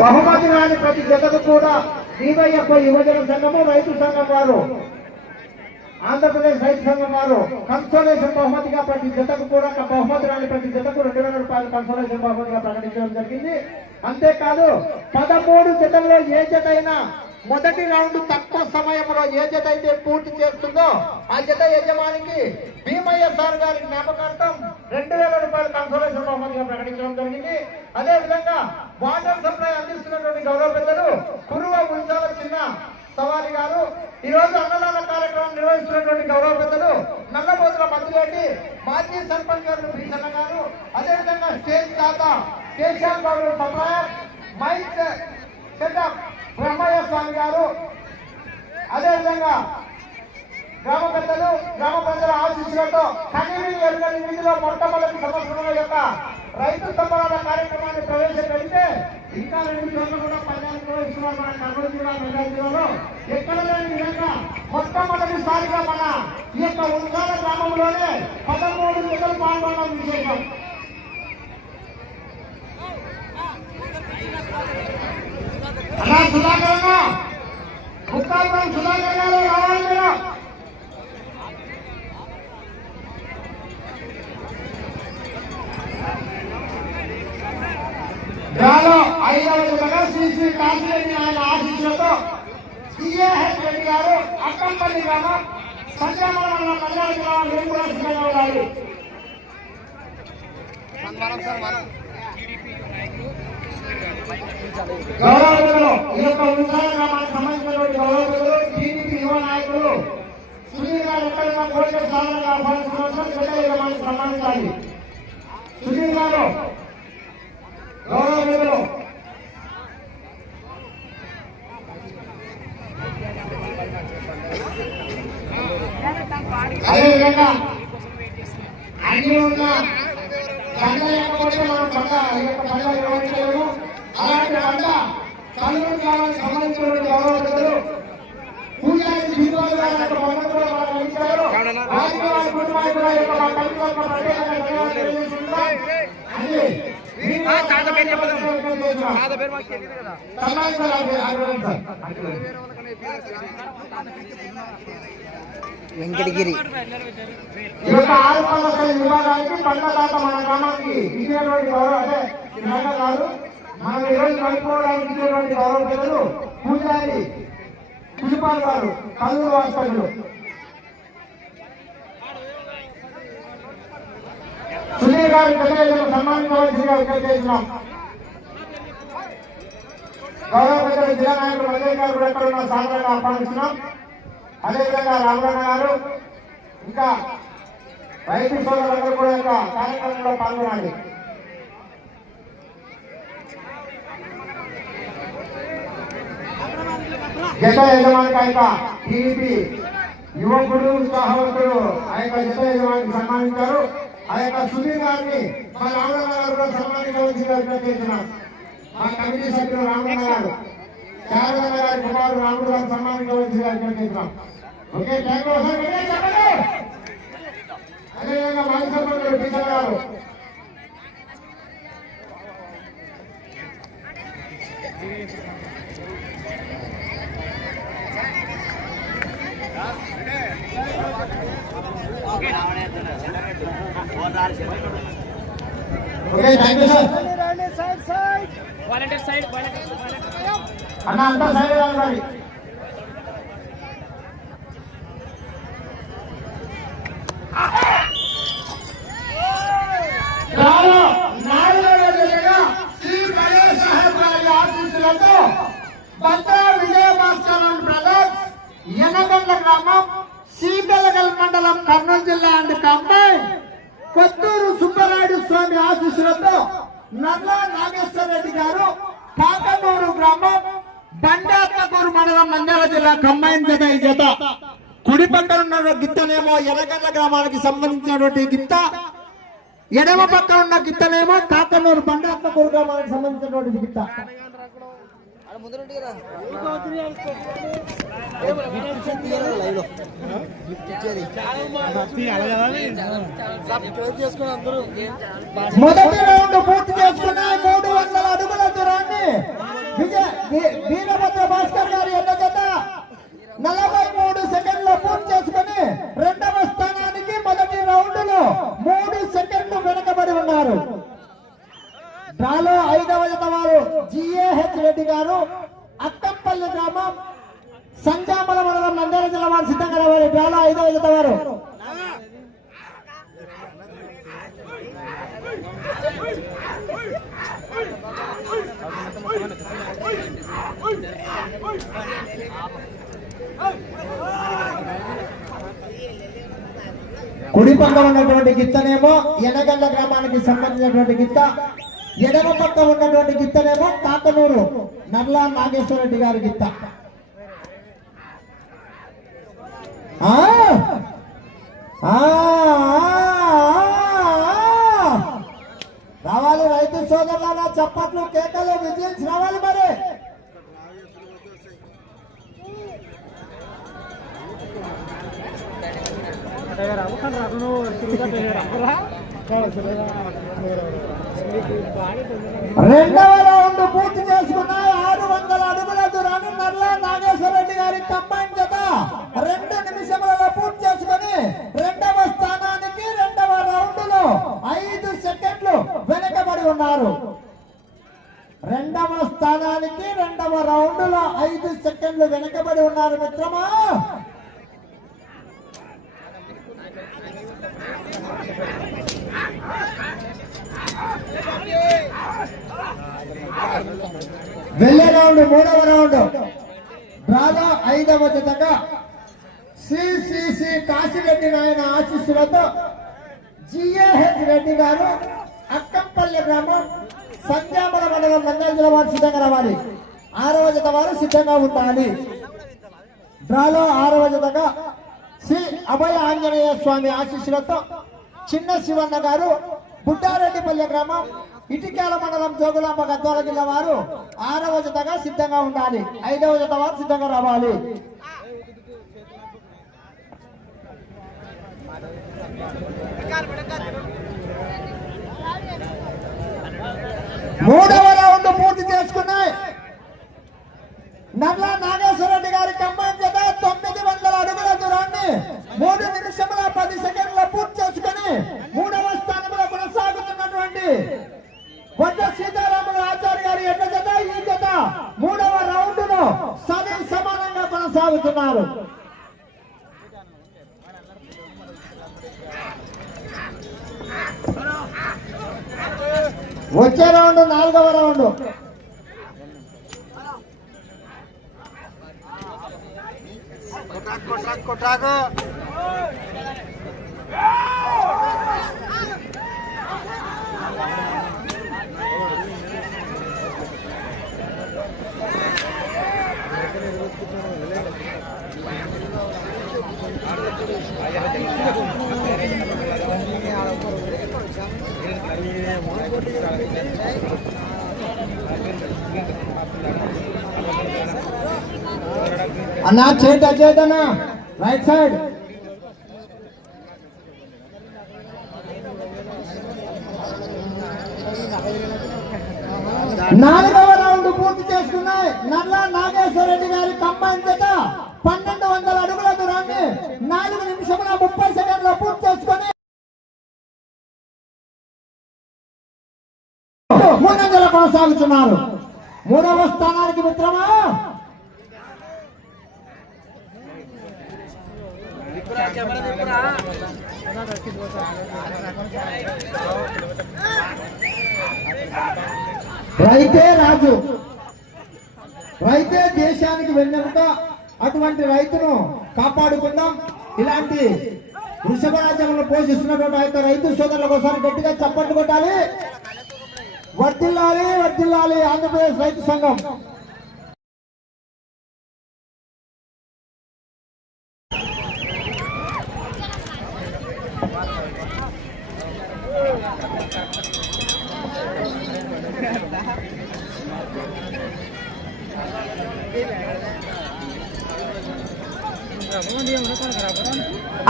బహుమతి రాని ప్రతి జతకు కూడా దీవయ్యప్ప యువజన సంఘము రైతు సంఘం వారు ఆంధ్రప్రదేశ్ రైతు సంఘం వారు కన్సోలేషన్ బహుమతిగా ప్రతి జతకు కూడా ఒక బహుమతి రాని ప్రతి జతకు రెండు వేల రూపాయలు కన్సోలేషన్ బహుమతిగా ప్రకటించడం జరిగింది. అంతేకాదు పదమూడు జతల్లో ఏ జత అయినా మొదటి రౌండ్ తక్కువ సమయంలో ఏ జత అయితే పూర్తి చేస్తుందో ఆ జత యజమానికి భీమయ్య సార్ గారి జ్ఞాపకార్థం రెండు వేల రూపాయలు కన్సోలేషన్ బహుమతిగా ప్రకటించడం జరిగింది. అదే విధంగా వాటర్ సప్లై అందిస్తున్నటువంటి గౌరవ పెద్దలు కురువ ముంచాల చిన్న సవారి గారు ఈ రోజు అన్నదాన కార్యక్రమం నిర్వహిస్తున్నటువంటి గౌరవ పెద్దలు నల్లబోతుల మధ్యలోటి మాజీ సర్పంచ్ గారు భీషణ గారు అదేవిధంగా స్టేజ్ దాత KCR Babu supplier mike setup Brahmayya Swamy గారు అదేవిధంగా గ్రామ పెద్దలు గ్రామ పెద్దల ఆశీస్సులతో కనీవి ఎరుగని వీధిలో మొట్టమొదటి సంవత్సరం యొక్క రైతు సంబరాల కార్యక్రమాన్ని ప్రవేశపెడితే ఇంకా రెండు చోట్ల కూడా పర్యాలు నిర్వహిస్తున్నారు మన కర్నూలు జిల్లా మెదక్ జిల్లాలో ఎక్కడ లేని విధంగా మొట్టమొదటిసారిగా మన ఈ యొక్క ఉంగాల గ్రామంలోనే పదమూడు నిధులు పాల్గొనడం విశేషం అన్నా సుధాకర్ అన్న ముక్తాపురం సుధాకర్ గారు రావాలి మీరు డ్రాలో ఐదవ జతగా శ్రీ కాశీరెడ్డి ఆయన ఆశీస్సులతో సిఏహెచ్ రెడ్డి గారు అక్కంపల్లి గ్రామం మండలం కళ్యాణ గ్రామం నేను కూడా సిద్ధంగా ఉండాలి గౌరవకులు ఈ యొక్క ఉత్సాహ గ్రామానికి సంబంధించినటువంటి గౌరవకులు టీడీపీ యువ నాయకులు సునీల్ గారు ఎక్కడైనా కోరిక సాధనగా సంబంధించాలి. సునీల్ గారు అదేవిధంగా అన్ని ఉన్న పంట లేకపోతే మనం పంట పంట నిర్వహించలేము. అలాంటి పంట సంబంధించినటువంటి పూజారి దీపావళి వారి కుటుంబానికి కూడా యొక్క ప్రత్యేకంగా వెంకటగిరి. ఈ ఆరు సంవత్సరాల విభాగానికి పంట మన గ్రామానికి. ఇచ్చినటువంటి గౌరవం అంటే కాదు మనం ఈరోజు కలుపుకోవడానికి ఇచ్చినటువంటి గౌరవ ప్రజలు పూజారి పులిపాల్ గారు కల్లూరు వాస్తవ్యులు. సునీల్ గారి ప్రజలను సన్మానించవలసిందిగా విజ్ఞప్తి చేస్తున్నాం. గౌరవ పెద్దలు జిల్లా నాయకులు మల్లయ్య గారు కూడా ఎక్కడ ఉన్న ఆహ్వానిస్తున్నాం. అదేవిధంగా రామరణ గారు ఇంకా రైతు సోదరులందరూ కూడా యొక్క కార్యక్రమంలో పాల్గొనాలి జత యజమాని ఆ యొక్క టీడీపీ యువకుడు ఉత్సాహవంతుడు ఆ యొక్క జత యజమానికి సన్మానించారు. ఆ యొక్క సుధీర్ గారిని మా రామరణ గారు కూడా సన్మానించవలసిందిగా మా కమిటీ సభ్యులు రామరణ గారు శారదమ్మ గారి కుమారుడు రాముడు గారు సన్మానించవలసిందిగా అదేవిధంగా మాజీ గారు okay thank you sir volunteer side volunteer అన్న అంతా సైడ్ కాదు మరి రాను నాలుగవ జతగా శ్రీ గణేష్ సాహెబ్ గారి ఆశీస్సులతో భద్రా విజయ భాస్కరన్ బ్రదర్స్ గ్రామం సీతలగల్ మండలం కర్నూలు జిల్లా అండ్. కంబైన్ కొత్తూరు సుబ్బరాయుడు స్వామి ఆశీస్సులతో నల్ల నాగేశ్వర రెడ్డి గారు కాకనూరు గ్రామం బండాత్మకూరు మండలం నంద్యాల జిల్లా కంబైన్ జత ఈ జత. కుడి పక్కన ఉన్న గిత్తనేమో ఎనగండ్ల గ్రామానికి సంబంధించినటువంటి గిత్త. ఎడమ పక్కన ఉన్న గిత్తనేమో కాకనూరు బండాత్మకూరు గ్రామానికి సంబంధించినటువంటి గిత్త. ముందు కదా. మొదటి రౌండ్ పూర్తి చేసుకున్న మూడు వందల అడుగుల దూరాన్ని విజయ వీ- వీరభద్ర భాస్కర్ గారి ఎన్న జత నలభై మూడు సెకండ్లు పూర్తి చేసుకుని రెండవ స్థానానికి మొదటి రౌండ్లో మూడు సెకండ్లు వెనుకబడి ఉన్నారు డ్రాలో ఐదవ జత వారు జిఏహెచ్ రెడ్డి గారు అక్కంపల్లి గ్రామం సంజామల మండలం నంద్యాల జిల్లా వారు సిద్ధంగా రావాలి డ్రాలో ఐదవ జత వారు కుడి పక్క ఉన్నటువంటి గిత్తనేమో ఎనగల్ల గ్రామానికి సంబంధించినటువంటి గిత్త ఎడమ పక్క ఉన్నటువంటి గిత్తనేమో కాకనూరు నర్లా నాగేశ్వర రెడ్డి గారి గిత్త. ఆ! రావాలి రైతు సోదరులన్నా చప్పట్లు కేకలు విజిల్స్ రావాలి మరి. రెండవ రౌండ్ పూర్తి చేసుకున్నాయి. ఆరు వందల అడుగుల దూరాన్ని నర్లా నాగేశ్వర రెడ్డి గారి కంబైన్ జత. రెండు నిమిషములలో పూర్తి చేసుకుని రెండవ స్థానానికి రెండవ రౌండ్లో ఐదు సెకండ్లు వెనుకబడి ఉన్నారు. రెండవ స్థానానికి రెండవ రౌండ్లో ఐదు సెకండ్లు వెనుకబడి ఉన్నారు మిత్రమా వెళ్ళే రౌండ్ మూడవ రౌండ్ డ్రాలో క్రమబద్ధంగా సిసిసి కాశీరెడ్డి నాయన ఆశీస్సులతో జిఏహెచ్ రెడ్డి గారు అక్కంపల్లి గ్రామం సంజామల మండలం నంద్యాల జిల్లా వారు సిద్ధంగా రావాలి. ఆరవ జత వారు సిద్ధంగా ఉండాలి. డ్రాలో ఆరవ జతగా శ్రీ అభయ ఆంజనేయ స్వామి ఆశీస్సులతో చిన్న శివన్న గారు బుడ్డారెడ్డిపల్లి గ్రామం ఇటికాల మండలం జోగులాంబ గద్వాల జిల్లా వారు ఆరవ జతగా సిద్ధంగా ఉండాలి. ఐదవ జత వారు సిద్ధంగా రావాలి. మూడవ రౌండ్ పూర్తి చేసుకున్నాయి. నల్ల నాగేశ్వర రెడ్డి గారి కంబైన్ జత తొమ్మిది వందల అడుగుల దూరాన్ని మూడు నిమిషముల పది సెకండ్ల పూర్తి చేసుకుని మూడవ స్థానంలో కొనసాగుతున్నటువంటి వడ్డ సీతారాములు ఆచార్య గారి ఎడ్ల జత ఈ జత మూడవ రౌండ్లో సరి సమానంగా కొనసాగుతున్నారు వచ్చే రౌండ్ నాలుగవ రౌండ్. కొట్టాకు కొట్టాకు. అన్నా చేత చేతనా? రైట్ సైడ్ నాలుగవ రౌండ్ పూర్తి చేస్తున్నాయి. నల్లా నాగేశ్వర రెడ్డి గారి కంబైన్ జత పన్నెండు వందల అడుగుల దూరాన్ని నాలుగు నిమిషముల ముప్పై సెకండ్ల పూర్తి చేసుకొని ముందంజల కొనసాగుతున్నారు. మూడవ స్థానానికి మిత్రమా? రైతే రాజు. రైతే దేశానికి వెన్నెముక. అటువంటి రైతును కాపాడుకుందాం. ఇలాంటి వృషభ రాజ్యంలో పోషిస్తున్నటువంటి ఆ యొక్క రైతు సోదరుల కోసం గట్టిగా చప్పట్లు కొట్టాలి. వర్తిల్లాలి వర్తిల్లాలి ఆంధ్రప్రదేశ్ రైతు సంఘం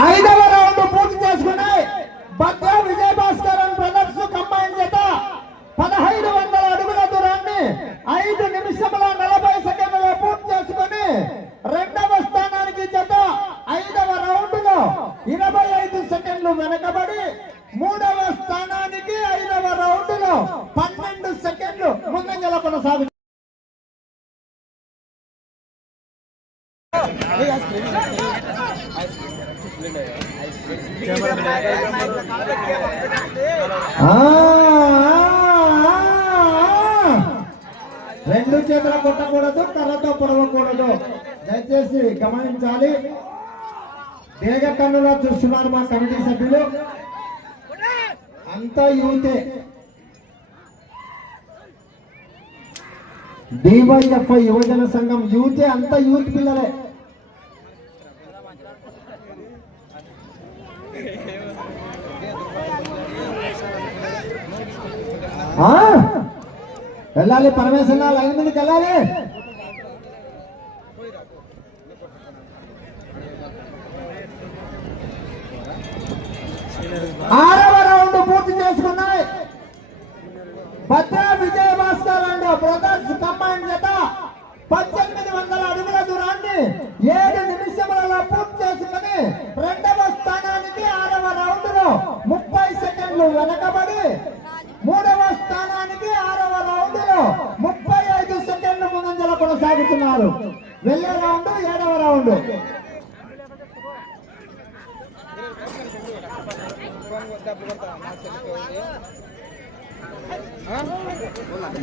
ఐదవ రౌండ్ పూర్తి చేసుకున్నాయి Bhadra Vijaya Bhaskar and brothers combine చేత పదహైదు వందల అడుగుల దూరాన్ని ఐదు నిమిషముల సెకండ్లు వెనకబడి మూడవ స్థానానికి ఐదవ రౌండ్లో పన్నెండు సెకండ్లు ముందంజల కొనసాగు ఆ, ఆ, ఆ. రెండు చేతుల కొట్టకూడదు కర్రతో పొడవకూడదు దయచేసి గమనించాలి వేగ కన్నులా చూస్తున్నారు మా కమిటీ సభ్యులు అంతా యూతే డివైఎఫ్ఐ యువజన సంఘం యూతే అంతా యూత్ పిల్లలే ఆ? వెళ్ళాలి పరమేశ్వర లైన్ మీదకి వెళ్ళాలి ఆరవ రౌండ్ పూర్తి చేసుకున్నాయి Bhadra Vijaya Bhaskar and brothers combine జత పద్దెనిమిది వందల అడుగుల దూరాన్ని ఏడు నిమిషములలో పూర్తి చేసుకుని రెండవ స్థానానికి ఆరవ రౌండ్లో ముప్పై సెకండ్లు వెనకబడి మూడవ స్థానానికి ఆరవ రౌండ్లో ముప్పై ఐదు సెకండ్లు ముందంజల కొనసాగుతున్నారు వెళ్ళే రౌండ్ ఏడవ రౌండ్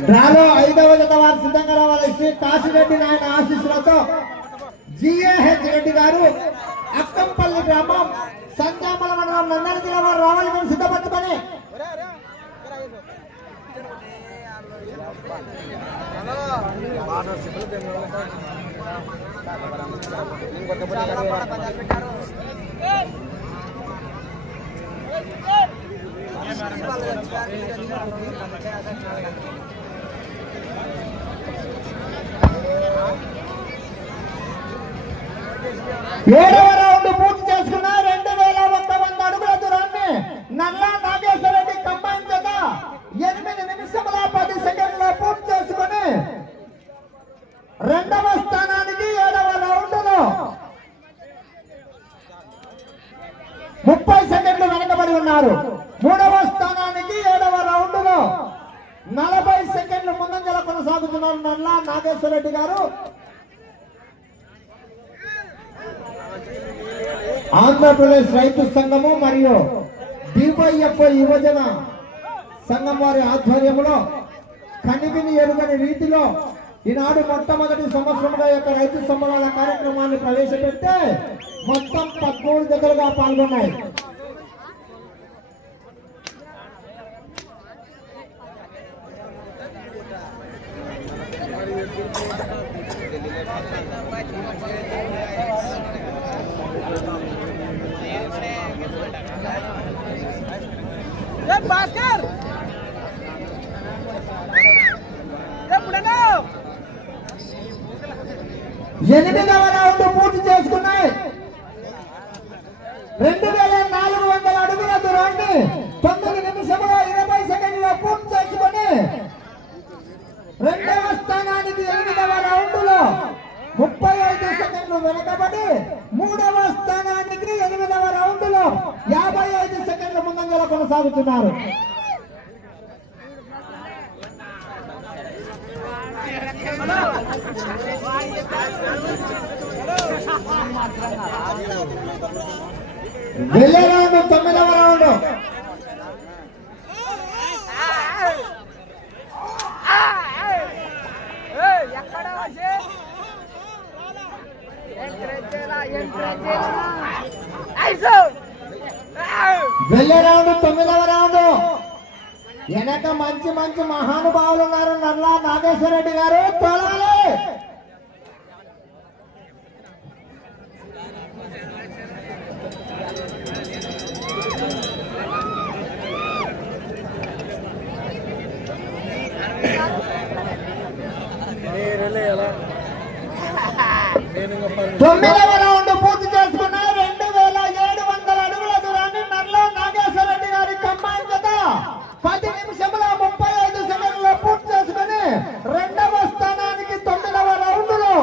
రాలో ఐదవ జత వారు సిద్ధంగా రావాలి శ్రీ కాశీరెడ్డి నాయన ఆశీస్సులతో జిఏహెచ్ రెడ్డి గారు అక్కంపల్లి గ్రామం సంజామల మండలం నందరి జిల్లా వారు రావాలి మేము సిద్ధపరచుకొని ఏడవ రౌండ్ పూర్తి చేసుకున్న రెండు వేల వంద వంద అడుగుల దూరాన్ని నల్లా నాగేశ్వర రెడ్డి కంబైన్ జత ఎనిమిది నిమిషముల పది సెకండ్ల పూర్తి చేసుకుని రెండవ స్థానానికి ఏడవ రౌండ్లో ముప్పై సెకండ్లు వెనకబడి ఉన్నారు. మూడవ స్థానానికి ఏడవ రౌండ్లో నలభై సెకండ్లు ముందంజల కొనసాగుతున్నారు నల్లా నాగేశ్వర రెడ్డి గారు. ఆంధ్రప్రదేశ్ రైతు సంఘము మరియు డివైఎఫ్ఐ యువజన సంఘం వారి ఆధ్వర్యంలో కనివిని ఎరుగని రీతిలో ఈనాడు మొట్టమొదటి సంవత్సరంలో యొక్క రైతు సంబరాల కార్యక్రమాన్ని ప్రవేశపెడితే మొత్తం పద్మూడు జతలుగా పాల్గొన్నాయి. భాస్కర్ ఎప్పుడన్నా ఎనిమిదవ రౌండ్ పూర్తి చేసుకున్నాయి రెండు వేల నాలుగు వందల అడుగుల దూరాన్ని తొమ్మిది నిమిషముల ఇరవై సెకండ్ల పూర్తి చేసుకుని రెండవ స్థానానికి ఎనిమిదవ రౌండ్లో ముప్పై ఐదు సెకండ్లు వెనకబడి మూడవ స్థానానికి ఎనిమిదవ రౌండ్లో యాభై ఐదు సెకండ్ల ముందంజల కొనసాగుతున్నారు. వెళ్ళే రౌండ్. తొమ్మిదవ రౌండ్ ఎక్కడ వచ్చి ఎంకరేజ్ వెళ్ళే రౌండ్ తొమ్మిదవ రౌండ్ వెనక మంచి మంచి మహానుభావులు ఉన్నారు నల్లా నాగేశ్వర రెడ్డి గారు. తొలాలి తొమ్మిదవ రౌండ్ పూర్తి చేసుకున్న రెండు వేల ఏడు వందల అడుగుల దూరాన్ని నర్లో నాగేశ్వర రెడ్డి గారి కంబాయిన్ జత పది నిమిషముల ముప్పై ఐదు సెకండ్ల పూర్తి చేసుకుని రెండవ స్థానానికి తొమ్మిదవ రౌండ్లో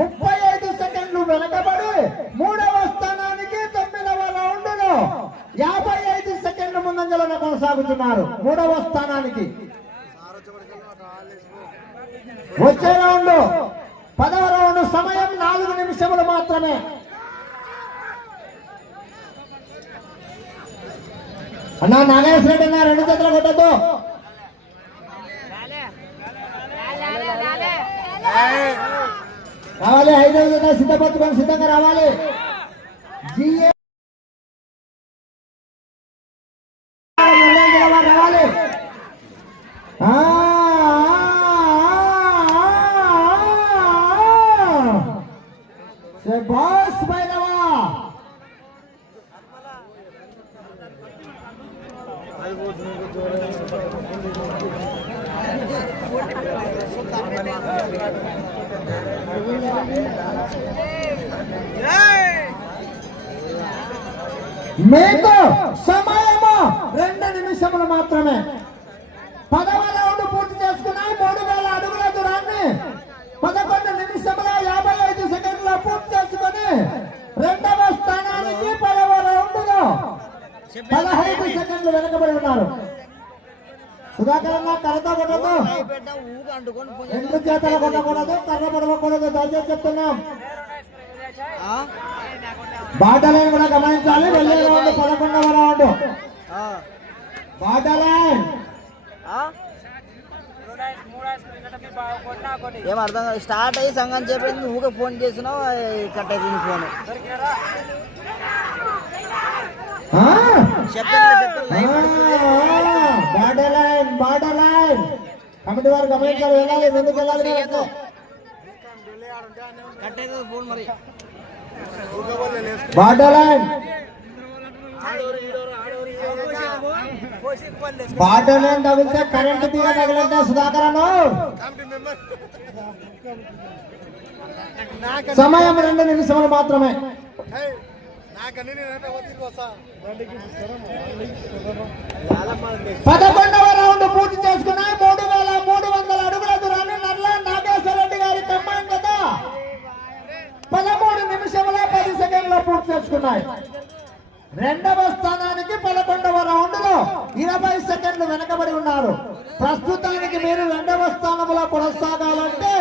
ముప్పై ఐదు సెకండ్లు వెనకబడి మూడవ స్థానానికి తొమ్మిదవ రౌండ్లో యాభై ముందంజలోనే కొనసాగుతున్నారు మూడవ స్థానానికి. వచ్చే రౌండ్ పదవ రౌండ్ సమయం నాలుగు నిమిషములు మాత్రమే. అన్నా నాగేశ్వర రెడ్డి అన్న రెండు చేతులు కొట్టద్దు. రావాలి ఐదు జత సిద్ధపరచుకొని సిద్ధంగా రావాలి. రావాలి శభాష్ మీకు సమయము రెండు నిమిషములు మాత్రమే. పదవ పదహైదు సెకండ్లు వెనకబడి ఉన్నారు. సుధాకర్ అన్న కర్రతో కొట్టదు రెండు చేతలు కొట్టకూడదు కర్ర పడవకూడదు దయచేసి చెప్తున్నాం. ఆ? బాటలైన్ కూడా గమనించాలి. వెళ్ళే రౌండ్ పదకొండవ రౌండ్. బాటలైన్? ఏం అర్థం కాదు. స్టార్ట్ అయ్యి సంఘం చెప్పింది ఊగా ఫోన్ చేసినావు కట్ అయిపోయింది phone. Border line border line committee వారు గమనించాలి వెళ్ళాలి ముందుకు వెళ్ళాలి బార్డర్ లైన్ బార్డర్ లైన్ తగిలితే కరెంట్ తీగ తగిలితే సుధాకర్ అన్న. సమయం రెండు నిమిషములు మాత్రమే. పదకొండవ రౌండ్ పూర్తి చేసుకున్న మూడు వేల మూడు వందల అడుగుల దూరాన్ని నల్ల నాగేశ్వర రెడ్డి గారి కమాండ్ పదమూడు నిమిషముల పది సెకండ్ల పూర్తి చేసుకున్నాయి. రెండవ స్థానానికి పదకొండవ రౌండ్లో ఇరవై సెకండ్లు వెనకబడి ఉన్నారు. ప్రస్తుతానికి మీరు రెండవ స్థానంలో కొనసాగాలంటే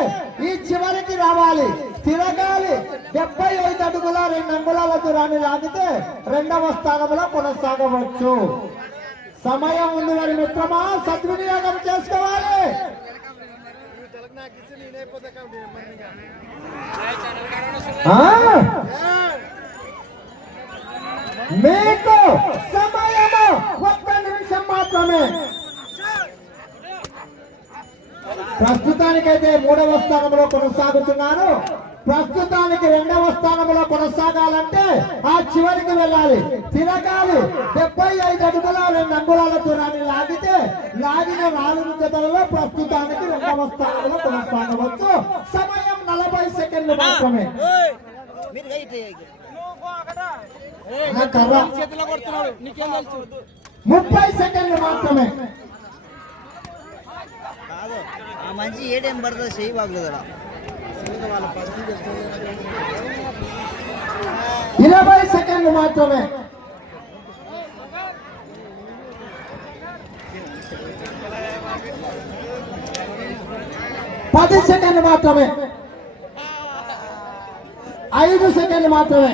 ఈ చివరి రావాలి. తిరగాలి. డెబ్బై ఐదు అడుగుల రెండు అంగుళాల దూరాన్ని లాగితే రెండవ స్థానంలో కొనసాగవచ్చు. సమయం ఉంది మరి మిత్రమా సద్వినియోగం చేసుకోవాలి. మీకు సమయము ఒక్క నిమిషం మాత్రమే. ప్రస్తుతానికైతే మూడవ స్థానంలో కొనసాగుతున్నారు ప్రస్తుతానికి రెండవ స్థానంలో కొనసాగాలంటే ఆ చివరికి వెళ్ళాలి. తిరగాలి. డెబ్బై ఐదు అడుగుల రెండు అంగుళాల దూరాన్ని లాగితే లాగిన నాలుగు జతలలో ప్రస్తుతానికి రెండవ స్థానంలో కొనసాగవచ్చు. సమయం నలభై సెకండ్లు మాత్రమే. ముప్పై సెకండ్లు మాత్రమే. కాదు ఆ మంచి ఏ టైం పడుతుంది చేయి బాగలేదు ఇరవై సెకండ్లు మాత్రమే. పది సెకండ్లు మాత్రమే. ఐదు సెకండ్లు మాత్రమే.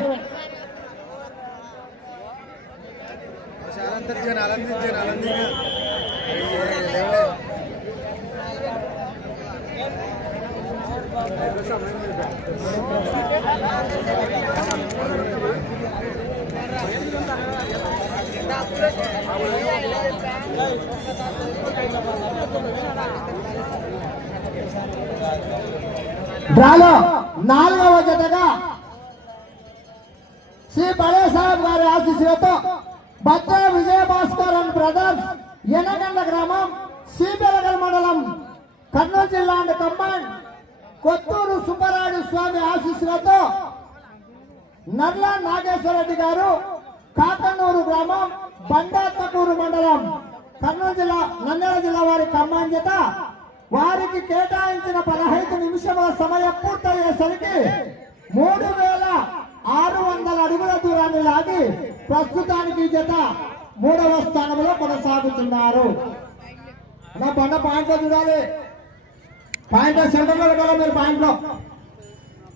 డ్రాలో నాలుగవ జతగా శ్రీ బడే సాహెబ్ గారి ఆశీస్సులతో భద్ర విజయ భాస్కర్ అండ్ బ్రదర్స్ ఎనగండ్ల గ్రామం శ్రీబెలగల్ మండలం కర్నూలు జిల్లా అండ్ కమాండ్ కొత్తూరు సుబ్బరాయుడు స్వామి ఆశీస్సులతో నర్ల నాగేశ్వర రెడ్డి గారు కాకనూరు గ్రామం బండాత్మకూరు మండలం కర్నూలు జిల్లా నంద్యాల జిల్లా వారి కమ్మాంజత వారికి కేటాయించిన పదహైదు నిమిషముల సమయం పూర్తయ్యేసరికి మూడు వేల ఆరు వందల అడుగుల దూరాన్ని లాగి ప్రస్తుతానికి జత మూడవ స్థానంలో కొనసాగుతున్నారు. నా బండ పాయింట్లో చూడాలి. పాయింట్ సెంటర్లో పెట్టాలి మీరు పాయింట్లో?